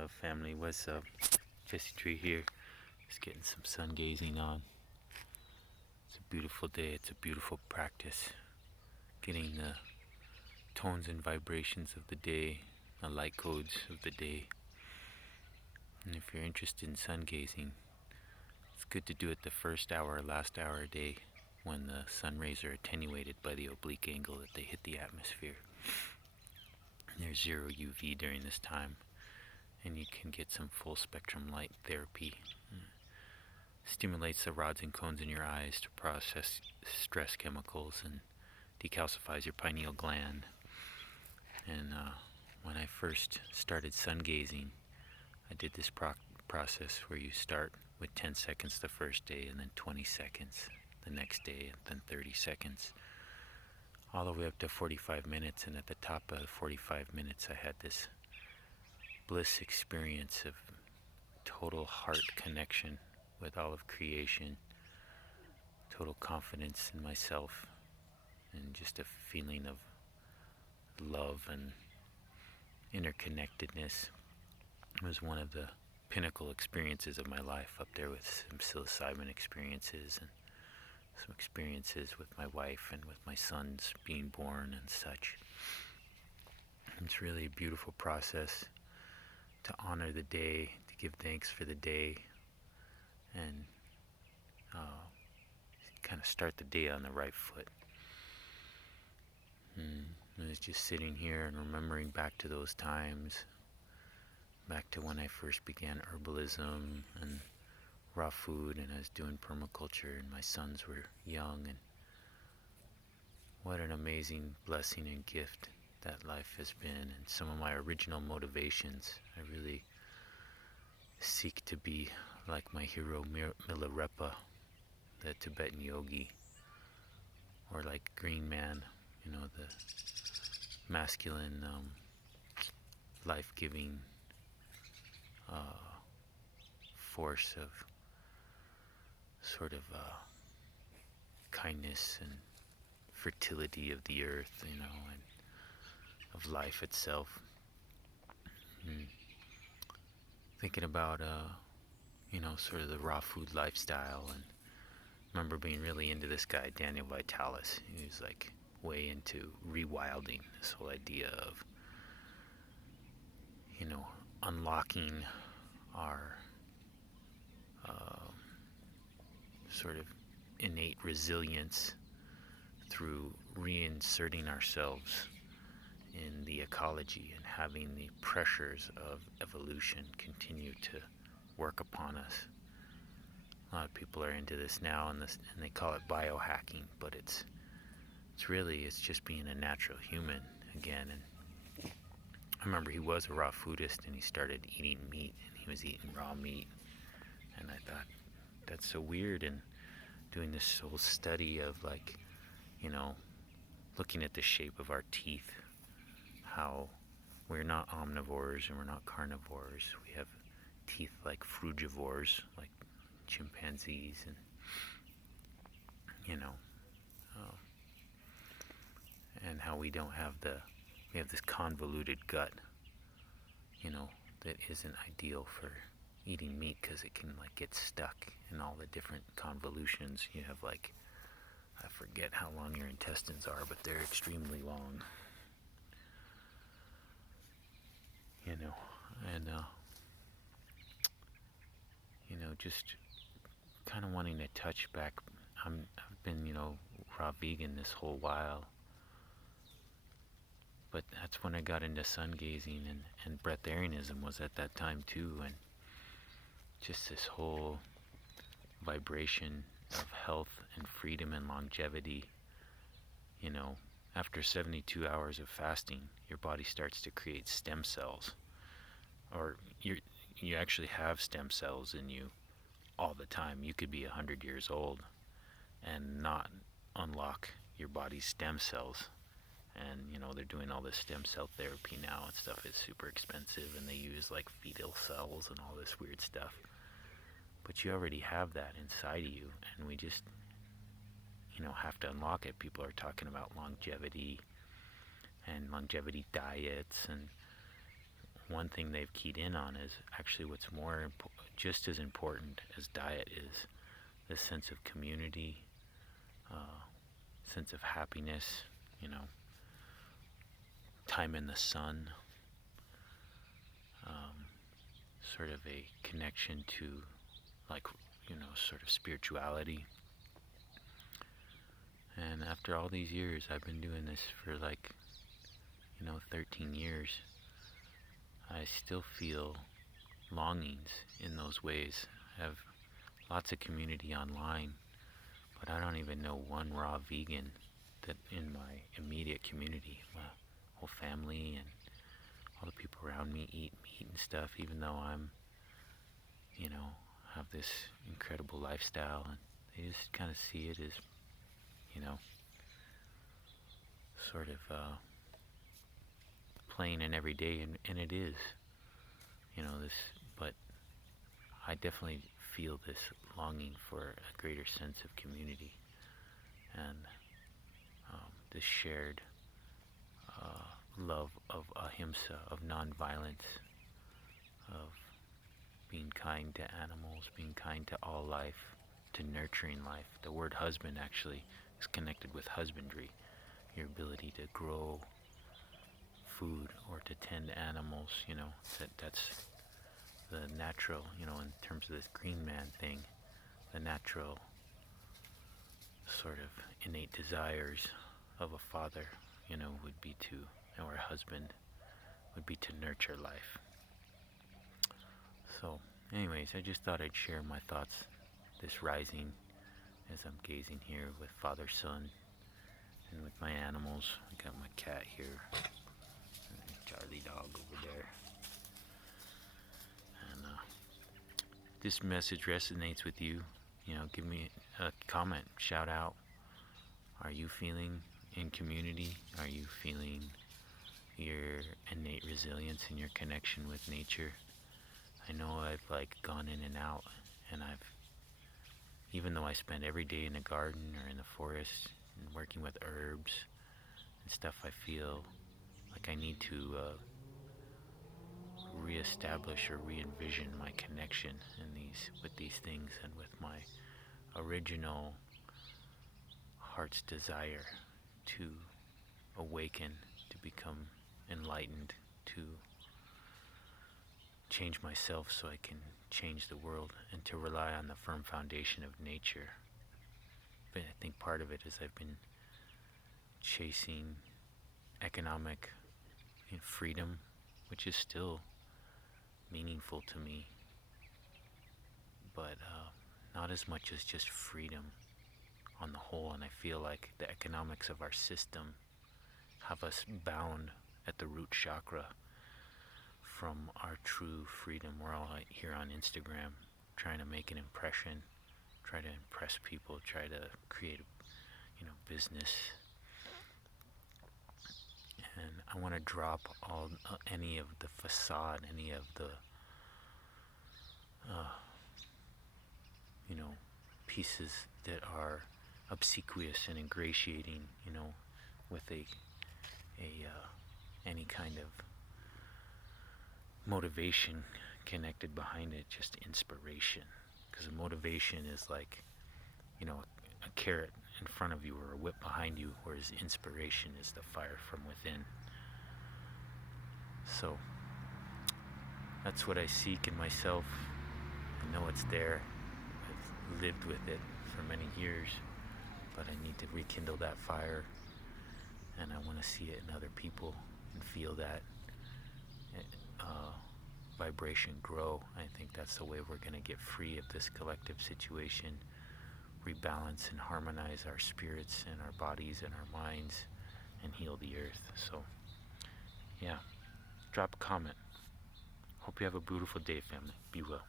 love family. What's up? Jesse Tree here. Just getting some sun gazing on. It's a beautiful day. It's a beautiful practice. Getting the tones and vibrations of the day, the light codes of the day. And if you're interested in sun gazing, it's good to do it the first hour or last hour a day when the sun rays are attenuated by the oblique angle that they hit the atmosphere. And there's zero UV during this time, and you can get some full spectrum light therapy. Stimulates the rods and cones in your eyes to process stress chemicals and decalcifies your pineal gland. And when I first started sun gazing, I did this process where you start with 10 seconds the first day, and then 20 seconds the next day, and then 30 seconds, all the way up to 45 minutes. And at the top of 45 minutes, I had this bliss experience of total heart connection with all of creation, total confidence in myself, and just a feeling of love and interconnectedness. It was one of the pinnacle experiences of my life, up there with some psilocybin experiences and some experiences with my wife and with my sons being born and such. It's really a beautiful process to honor the day, to give thanks for the day, and kind of start the day on the right foot. I was just sitting here and remembering back to those times, back to when I first began herbalism and raw food, and I was doing permaculture, and my sons were young, and what an amazing blessing and gift that life has been. And some of my original motivations, I really seek to be like my hero Milarepa, the Tibetan yogi, or like Green Man, the masculine, life-giving force of sort of kindness and fertility of the earth, and of life itself. Thinking about, sort of the raw food lifestyle, and remember being really into this guy, Daniel Vitalis. He was like way into rewilding, this whole idea of, unlocking our sort of innate resilience through reinserting ourselves in the ecology and having the pressures of evolution continue to work upon us. A lot of people are into this now, and they call it biohacking, but it's just being a natural human again. And I remember he was a raw foodist, and he started eating meat, and he was eating raw meat, and I thought, that's so weird. And doing this whole study of looking at the shape of our teeth, how we're not omnivores and we're not carnivores. We have teeth like frugivores, like chimpanzees, and and how we have this convoluted gut, that isn't ideal for eating meat, because it can get stuck in all the different convolutions. You have I forget how long your intestines are, but they're extremely long, and just kind of wanting to touch back. I've been raw vegan this whole while, but that's when I got into sun gazing, and breatharianism was at that time too, and just this whole vibration of health and freedom and longevity. After 72 hours of fasting, your body starts to create stem cells, or you actually have stem cells in you all the time. You could be 100 years old and not unlock your body's stem cells. And they're doing all this stem cell therapy now, and stuff is super expensive, and they use fetal cells and all this weird stuff. But you already have that inside of you, and we just have to unlock it. People are talking about longevity and longevity diets, and one thing they've keyed in on is actually what's just as important as diet is this sense of community, sense of happiness, you know, time in the sun, sort of a connection to, like, sort of spirituality. And after all these years, I've been doing this for 13 years, I still feel longings in those ways. I have lots of community online, but I don't even know one raw vegan that in my immediate community. My whole family and all the people around me eat meat and stuff, even though I'm, have this incredible lifestyle, and they just kind of see it as, sort of plain and everyday, and it is, but I definitely feel this longing for a greater sense of community, and this shared love of ahimsa, of nonviolence, of being kind to animals, being kind to all life, to nurturing life. The word husband actually is connected with husbandry, your ability to grow food or to tend animals, that's the natural, in terms of this green man thing, the natural sort of innate desires of a father, would be to, or a husband, would be to nurture life. So, anyways, I just thought I'd share my thoughts this rising as I'm gazing here with Father Son and with my animals. I got my cat here, and Charlie dog over there. And this message resonates with you, give me a comment, shout out. Are you feeling in community? Are you feeling your innate resilience and your connection with nature? I know I've gone in and out, and even though I spend every day in the garden or in the forest and working with herbs and stuff, I feel like I need to reestablish or re-envision my connection with these things, and with my original heart's desire to awaken, to become enlightened, to change myself so I can change the world, and to rely on the firm foundation of nature. But I think part of it is I've been chasing economic freedom, which is still meaningful to me, but not as much as just freedom on the whole. And I feel like the economics of our system have us bound at the root chakra from our true freedom. We're all here on Instagram trying to make an impression, try to impress people, try to create business. And I want to drop any of the facade, any of the pieces that are obsequious and ingratiating, with any kind of motivation connected behind it, just inspiration. Because motivation is like, a carrot in front of you or a whip behind you, whereas inspiration is the fire from within. So that's what I seek in myself. I know it's there. I've lived with it for many years, but I need to rekindle that fire, and I want to see it in other people and feel that vibration grow. I think that's the way we're going to get free of this collective situation, rebalance and harmonize our spirits and our bodies and our minds, and heal the earth. So, yeah, drop a comment. Hope you have a beautiful day, family. Be well.